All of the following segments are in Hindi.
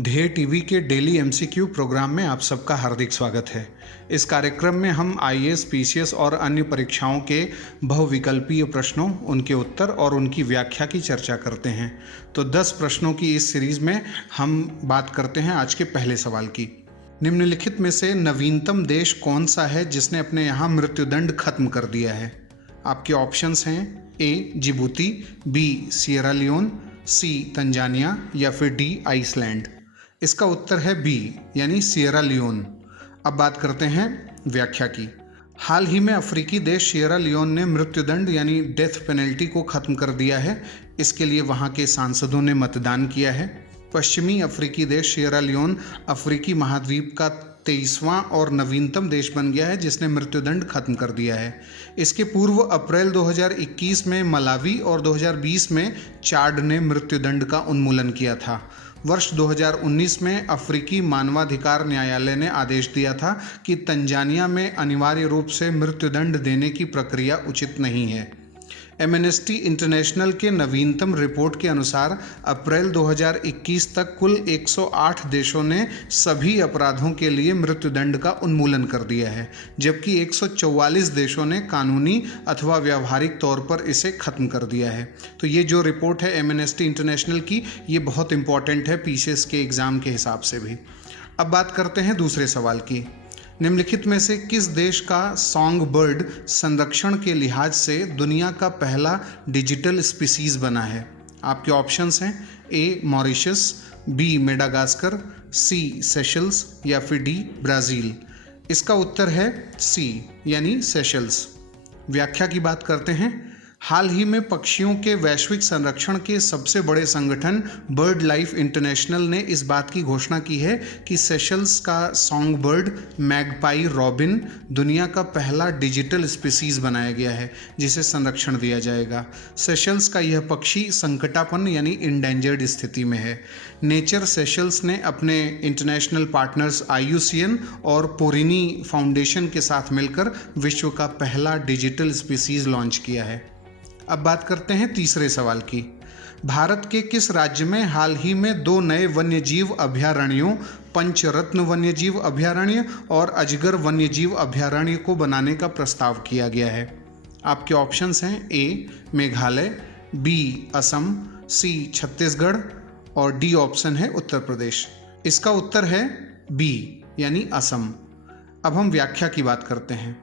ध्येय टीवी के डेली एमसीक्यू प्रोग्राम में आप सबका हार्दिक स्वागत है। इस कार्यक्रम में हम आईएएस, पीसीएस और अन्य परीक्षाओं के बहुविकल्पीय प्रश्नों, उनके उत्तर और उनकी व्याख्या की चर्चा करते हैं। तो 10 प्रश्नों की इस सीरीज में हम बात करते हैं आज के पहले सवाल की। निम्नलिखित में से नवीनतम देश कौन सा है जिसने अपने यहाँ मृत्युदंड खत्म कर दिया है? आपके ऑप्शंस हैं ए जिबूती, बी सिएरा लियोन, सी तंजानिया या फिर डी आइसलैंड। इसका उत्तर है बी यानी सिएरा लियोन। अब बात करते हैं व्याख्या की। हाल ही में अफ्रीकी देश सिएरा लियोन ने मृत्युदंड यानी डेथ पेनल्टी को खत्म कर दिया है। इसके लिए वहां के सांसदों ने मतदान किया है। पश्चिमी अफ्रीकी देश सिएरा लियोन अफ्रीकी महाद्वीप का 23वां और नवीनतम देश बन गया है जिसने मृत्युदंड खत्म कर दिया है। इसके पूर्व अप्रैल 2021 में मलावी और 2020 में चाड ने मृत्युदंड का उन्मूलन किया था। वर्ष 2019 में अफ्रीकी मानवाधिकार न्यायालय ने आदेश दिया था कि तंजानिया में अनिवार्य रूप से मृत्युदंड देने की प्रक्रिया उचित नहीं है। एमनेस्टी इंटरनेशनल के नवीनतम रिपोर्ट के अनुसार अप्रैल 2021 तक कुल 108 देशों ने सभी अपराधों के लिए मृत्युदंड का उन्मूलन कर दिया है, जबकि 144 देशों ने कानूनी अथवा व्यावहारिक तौर पर इसे खत्म कर दिया है। तो ये जो रिपोर्ट है एमनेस्टी इंटरनेशनल की, ये बहुत इंपॉर्टेंट है पीसीएस के एग्ज़ाम के हिसाब से भी। अब बात करते हैं दूसरे सवाल की। निम्नलिखित में से किस देश का सॉन्ग बर्ड संरक्षण के लिहाज से दुनिया का पहला डिजिटल स्पीसीज बना है? आपके ऑप्शंस हैं ए मॉरिशस, बी मेडागास्कर, सी सेशल्स या फिर डी ब्राज़ील। इसका उत्तर है सी यानी सेशल्स। व्याख्या की बात करते हैं। हाल ही में पक्षियों के वैश्विक संरक्षण के सबसे बड़े संगठन बर्ड लाइफ इंटरनेशनल ने इस बात की घोषणा की है कि सेशल्स का सॉन्ग बर्ड मैगपाई रॉबिन दुनिया का पहला डिजिटल स्पीसीज बनाया गया है जिसे संरक्षण दिया जाएगा। सेशल्स का यह पक्षी संकटापन्न यानी इंडेंजर्ड स्थिति में है। नेचर सेशल्स ने अपने इंटरनेशनल पार्टनर्स IUCN और पोरिनी फाउंडेशन के साथ मिलकर विश्व का पहला डिजिटल स्पीसीज लॉन्च किया है। अब बात करते हैं तीसरे सवाल की। भारत के किस राज्य में हाल ही में 2 नए वन्यजीव अभयारण्यों, पंचरत्न वन्यजीव अभयारण्य और अजगर वन्यजीव अभयारण्य को बनाने का प्रस्ताव किया गया है? आपके ऑप्शंस हैं ए मेघालय, बी असम, सी छत्तीसगढ़ और डी ऑप्शन है उत्तर प्रदेश। इसका उत्तर है बी यानी असम। अब हम व्याख्या की बात करते हैं।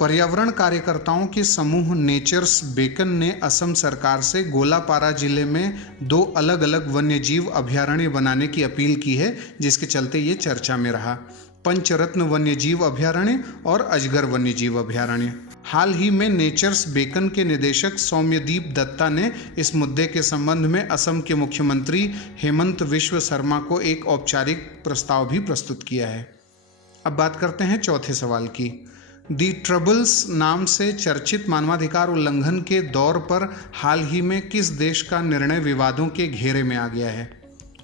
पर्यावरण कार्यकर्ताओं के समूह नेचर्स बेकन ने असम सरकार से गोलापारा जिले में 2 अलग अलग वन्यजीव अभयारण्य बनाने की अपील की है, जिसके चलते ये चर्चा में रहा। पंचरत्न वन्यजीव अभयारण्य और अजगर वन्यजीव अभयारण्य। हाल ही में नेचर्स बेकन के निदेशक सौम्यदीप दत्ता ने इस मुद्दे के संबंध में असम के मुख्यमंत्री हेमंत विश्व शर्मा को एक औपचारिक प्रस्ताव भी प्रस्तुत किया है। अब बात करते हैं चौथे सवाल की। दी ट्रबल्स नाम से चर्चित मानवाधिकार उल्लंघन के दौर पर हाल ही में किस देश का निर्णय विवादों के घेरे में आ गया है?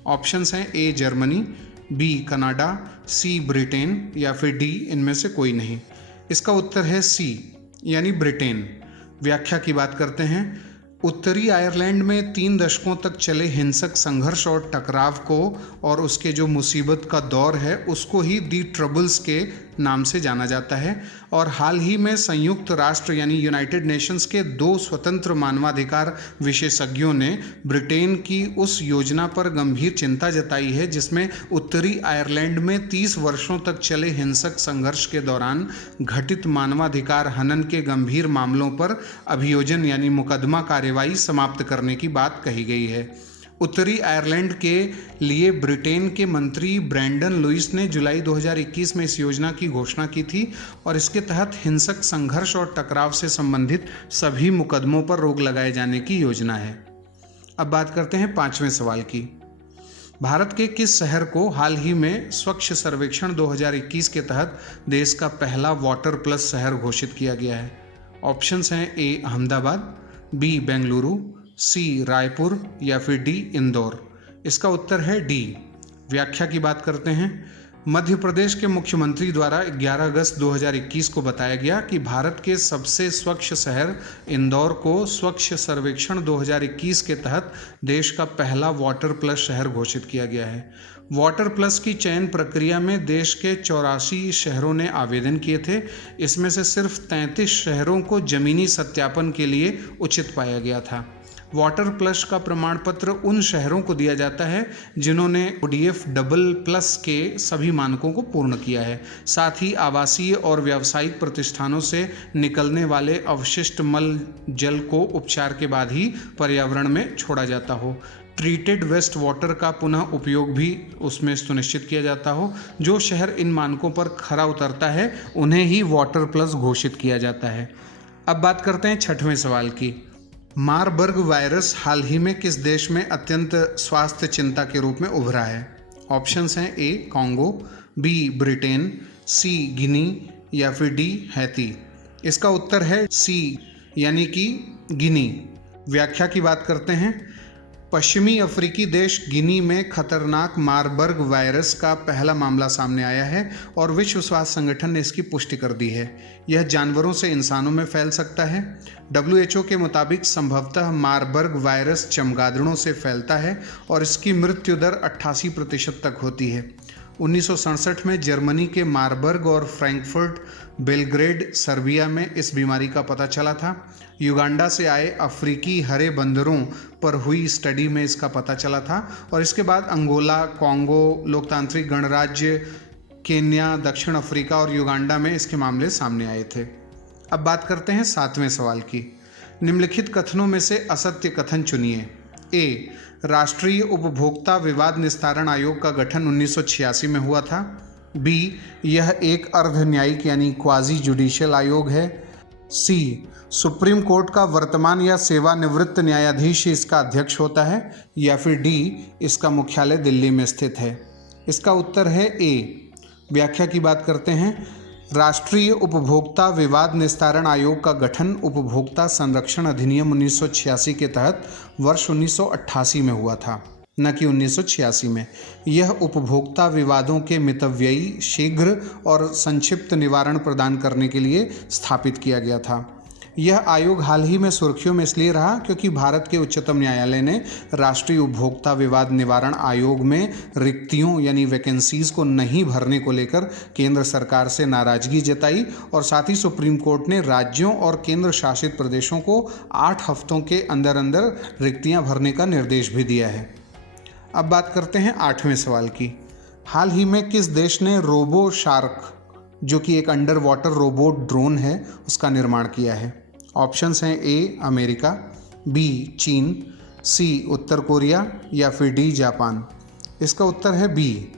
ऑप्शंस हैं A Germany, B Canada, C Britain या फिर डी इनमें से कोई नहीं। इसका उत्तर है सी यानी ब्रिटेन। व्याख्या की बात करते हैं। उत्तरी आयरलैंड में 3 दशकों तक चले हिंसक संघर्ष और टकराव को और उसके जो मुसीबत का दौर है उसको ही दी ट्रबल्स के नाम से जाना जाता है। और हाल ही में संयुक्त राष्ट्र यानी यूनाइटेड नेशंस के 2 स्वतंत्र मानवाधिकार विशेषज्ञों ने ब्रिटेन की उस योजना पर गंभीर चिंता जताई है जिसमें उत्तरी आयरलैंड में 30 वर्षों तक चले हिंसक संघर्ष के दौरान घटित मानवाधिकार हनन के गंभीर मामलों पर अभियोजन यानी मुकदमा कार्यवाही समाप्त करने की बात कही गई है। उत्तरी आयरलैंड के लिए ब्रिटेन के मंत्री ब्रैंडन लुइस ने जुलाई 2021 में इस योजना की घोषणा की थी और इसके तहत हिंसक संघर्ष और टकराव से संबंधित सभी मुकदमों पर रोक लगाए जाने की योजना है। अब बात करते हैं 5वें सवाल की। भारत के किस शहर को हाल ही में स्वच्छ सर्वेक्षण 2021 के तहत देश का पहला वाटर प्लस शहर घोषित किया गया है? ऑप्शंस हैं ए अहमदाबाद, बी बेंगलुरु, सी रायपुर या फिर डी इंदौर। इसका उत्तर है डी। व्याख्या की बात करते हैं। मध्य प्रदेश के मुख्यमंत्री द्वारा 11 अगस्त 2021 को बताया गया कि भारत के सबसे स्वच्छ शहर इंदौर को स्वच्छ सर्वेक्षण 2021 के तहत देश का पहला वाटर प्लस शहर घोषित किया गया है। वाटर प्लस की चयन प्रक्रिया में देश के 84 शहरों ने आवेदन किए थे। इसमें से सिर्फ 33 शहरों को जमीनी सत्यापन के लिए उचित पाया गया था। वाटर प्लस का प्रमाण पत्र उन शहरों को दिया जाता है जिन्होंने ODF डबल प्लस के सभी मानकों को पूर्ण किया है। साथ ही आवासीय और व्यावसायिक प्रतिष्ठानों से निकलने वाले अवशिष्ट मल जल को उपचार के बाद ही पर्यावरण में छोड़ा जाता हो। ट्रीटेड वेस्ट वाटर का पुनः उपयोग भी उसमें सुनिश्चित किया जाता हो। जो शहर इन मानकों पर खरा उतरता है उन्हें ही वाटर प्लस घोषित किया जाता है। अब बात करते हैं 6वें सवाल की। मारबर्ग वायरस हाल ही में किस देश में अत्यंत स्वास्थ्य चिंता के रूप में उभरा है? ऑप्शंस हैं ए कांगो, बी ब्रिटेन, सी गिनी या फिर डी हैती। इसका उत्तर है सी यानी कि गिनी। व्याख्या की बात करते हैं। पश्चिमी अफ्रीकी देश गिनी में खतरनाक मारबर्ग वायरस का पहला मामला सामने आया है और विश्व स्वास्थ्य संगठन ने इसकी पुष्टि कर दी है। यह जानवरों से इंसानों में फैल सकता है। WHO के मुताबिक संभवतः मारबर्ग वायरस चमगादड़ों से फैलता है और इसकी मृत्यु दर 88% तक होती है। 1967 में जर्मनी के मारबर्ग और फ्रैंकफर्ट, बेलग्रेड, सर्बिया में इस बीमारी का पता चला था। युगांडा से आए अफ्रीकी हरे बंदरों पर हुई स्टडी में इसका पता चला था और इसके बाद अंगोला, कॉन्गो, लोकतांत्रिक गणराज्य केन्या, दक्षिण अफ्रीका और युगांडा में इसके मामले सामने आए थे। अब बात करते हैं 7वें सवाल की। निम्नलिखित कथनों में से असत्य कथन चुनिए। ए राष्ट्रीय उपभोक्ता विवाद निस्तारण आयोग का गठन 1986 में हुआ था। बी यह एक अर्ध न्यायिक यानी क्वाजी जुडिशियल आयोग है। सी सुप्रीम कोर्ट का वर्तमान या सेवानिवृत्त न्यायाधीश इसका अध्यक्ष होता है। या फिर डी इसका मुख्यालय दिल्ली में स्थित है। इसका उत्तर है ए। व्याख्या की बात करते हैं। राष्ट्रीय उपभोक्ता विवाद निस्तारण आयोग का गठन उपभोक्ता संरक्षण अधिनियम 1986 के तहत वर्ष 1988 में हुआ था, न कि 1986 में। यह उपभोक्ता विवादों के मितव्ययी, शीघ्र और संक्षिप्त निवारण प्रदान करने के लिए स्थापित किया गया था। यह आयोग हाल ही में सुर्खियों में इसलिए रहा क्योंकि भारत के उच्चतम न्यायालय ने राष्ट्रीय उपभोक्ता विवाद निवारण आयोग में रिक्तियों यानी वैकेंसीज को नहीं भरने को लेकर केंद्र सरकार से नाराजगी जताई और साथ ही सुप्रीम कोर्ट ने राज्यों और केंद्र शासित प्रदेशों को 8 हफ्तों के अंदर अंदर रिक्तियां भरने का निर्देश भी दिया है। अब बात करते हैं 8वें सवाल की। हाल ही में किस देश ने रोबो शार्क, जो कि एक अंडर वाटर रोबोट ड्रोन है, उसका निर्माण किया है? ऑप्शंस हैं ए अमेरिका, बी चीन, सी उत्तर कोरिया या फिर डी जापान। इसका उत्तर है बी।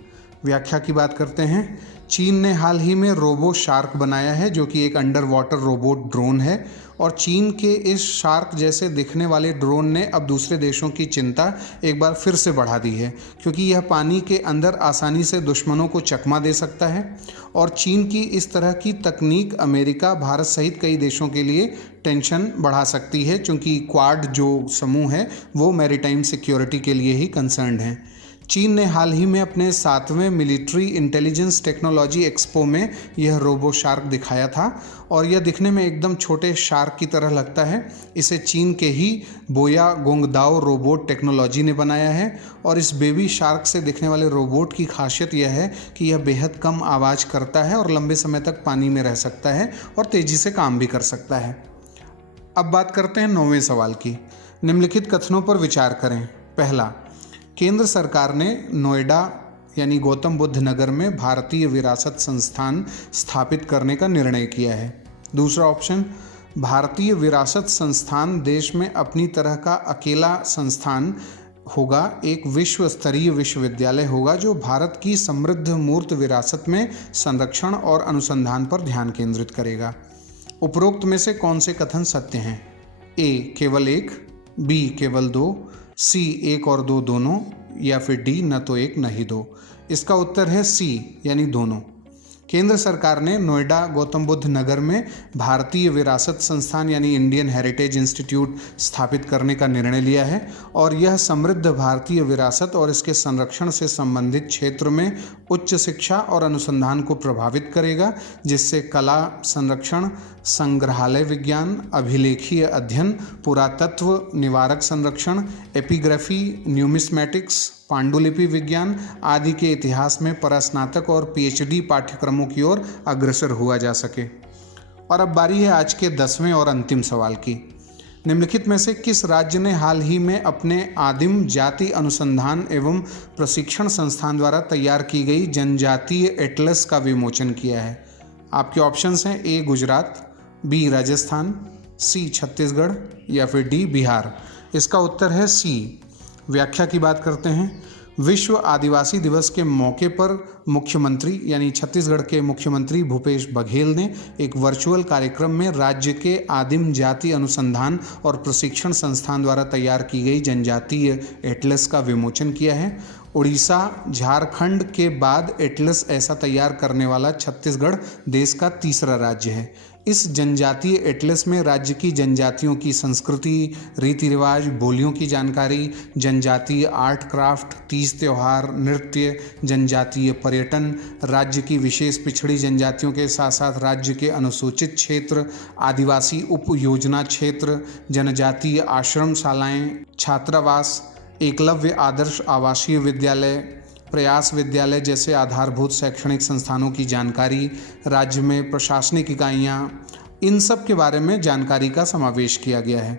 व्याख्या की बात करते हैं। चीन ने हाल ही में रोबो शार्क बनाया है जो कि एक अंडर वाटर रोबोट ड्रोन है और चीन के इस शार्क जैसे दिखने वाले ड्रोन ने अब दूसरे देशों की चिंता एक बार फिर से बढ़ा दी है क्योंकि यह पानी के अंदर आसानी से दुश्मनों को चकमा दे सकता है और चीन की इस तरह की तकनीक अमेरिका, भारत सहित कई देशों के लिए टेंशन बढ़ा सकती है क्योंकि क्वाड जो समूह है वो मैरीटाइम सिक्योरिटी के लिए ही कंसर्न्ड हैं। चीन ने हाल ही में अपने 7वें मिलिट्री इंटेलिजेंस टेक्नोलॉजी एक्सपो में यह रोबो शार्क दिखाया था और यह दिखने में एकदम छोटे शार्क की तरह लगता है। इसे चीन के ही बोया गोंगदाओ रोबोट टेक्नोलॉजी ने बनाया है और इस बेबी शार्क से दिखने वाले रोबोट की खासियत यह है कि यह बेहद कम आवाज़ करता है और लंबे समय तक पानी में रह सकता है और तेज़ी से काम भी कर सकता है। अब बात करते हैं 9वें सवाल की। निम्नलिखित कथनों पर विचार करें। पहला, केंद्र सरकार ने नोएडा यानी गौतम बुद्ध नगर में भारतीय विरासत संस्थान स्थापित करने का निर्णय किया है। दूसरा ऑप्शन, भारतीय विरासत संस्थान देश में अपनी तरह का अकेला संस्थान होगा, एक विश्व स्तरीय विश्वविद्यालय होगा जो भारत की समृद्ध मूर्त विरासत में संरक्षण और अनुसंधान पर ध्यान केंद्रित करेगा। उपरोक्त में से कौन से कथन सत्य हैं? ए केवल एक, बी केवल दो, सी एक और दो दोनों या फिर डी न तो एक न ही दो। इसका उत्तर है सी यानी दोनों। केंद्र सरकार ने नोएडा गौतम बुद्ध नगर में भारतीय विरासत संस्थान यानी इंडियन हेरिटेज इंस्टीट्यूट स्थापित करने का निर्णय लिया है और यह समृद्ध भारतीय विरासत और इसके संरक्षण से संबंधित क्षेत्र में उच्च शिक्षा और अनुसंधान को प्रभावित करेगा, जिससे कला संरक्षण, संग्रहालय विज्ञान, अभिलेखीय अध्ययन, पुरातत्व निवारक संरक्षण, एपिग्राफी, न्यूमिस्मैटिक्स, पांडुलिपि विज्ञान आदि के इतिहास में परास्नातक और पीएचडी पाठ्यक्रमों की ओर अग्रसर हुआ जा सके। और अब बारी है आज के 10वें और अंतिम सवाल की। निम्नलिखित में से किस राज्य ने हाल ही में अपने आदिम जाति अनुसंधान एवं प्रशिक्षण संस्थान द्वारा तैयार की गई जनजातीय एटलस का विमोचन किया है? आपके ऑप्शंस हैं ए गुजरात, बी राजस्थान, सी छत्तीसगढ़ या फिर डी बिहार। इसका उत्तर है सी। व्याख्या की बात करते हैं। विश्व आदिवासी दिवस के मौके पर मुख्यमंत्री यानी छत्तीसगढ़ के मुख्यमंत्री भूपेश बघेल ने एक वर्चुअल कार्यक्रम में राज्य के आदिम जाति अनुसंधान और प्रशिक्षण संस्थान द्वारा तैयार की गई जनजातीय एटलस का विमोचन किया है। उड़ीसा, झारखंड के बाद एटलस ऐसा तैयार करने वाला छत्तीसगढ़ देश का तीसरा राज्य है। इस जनजातीय एटलस में राज्य की जनजातियों की संस्कृति, रीति रिवाज, बोलियों की जानकारी, जनजातीय आर्ट क्राफ्ट, तीज त्योहार, नृत्य, जनजातीय पर्यटन, राज्य की विशेष पिछड़ी जनजातियों के साथ साथ राज्य के अनुसूचित क्षेत्र, आदिवासी उप योजना क्षेत्र, जनजातीय आश्रमशालाएं, छात्रावास, एकलव्य आदर्श आवासीय विद्यालय, प्रयास विद्यालय जैसे आधारभूत शैक्षणिक संस्थानों की जानकारी, राज्य में प्रशासनिक इकाइयाँ, इन सब के बारे में जानकारी का समावेश किया गया है।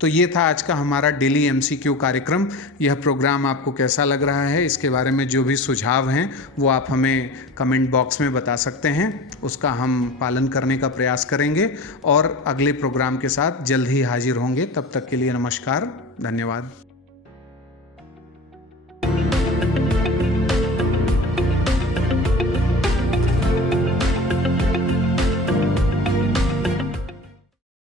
तो ये था आज का हमारा डेली एमसीक्यू कार्यक्रम। यह प्रोग्राम आपको कैसा लग रहा है, इसके बारे में जो भी सुझाव हैं वो आप हमें कमेंट बॉक्स में बता सकते हैं। उसका हम पालन करने का प्रयास करेंगे और अगले प्रोग्राम के साथ जल्द ही हाजिर होंगे। तब तक के लिए नमस्कार, धन्यवाद।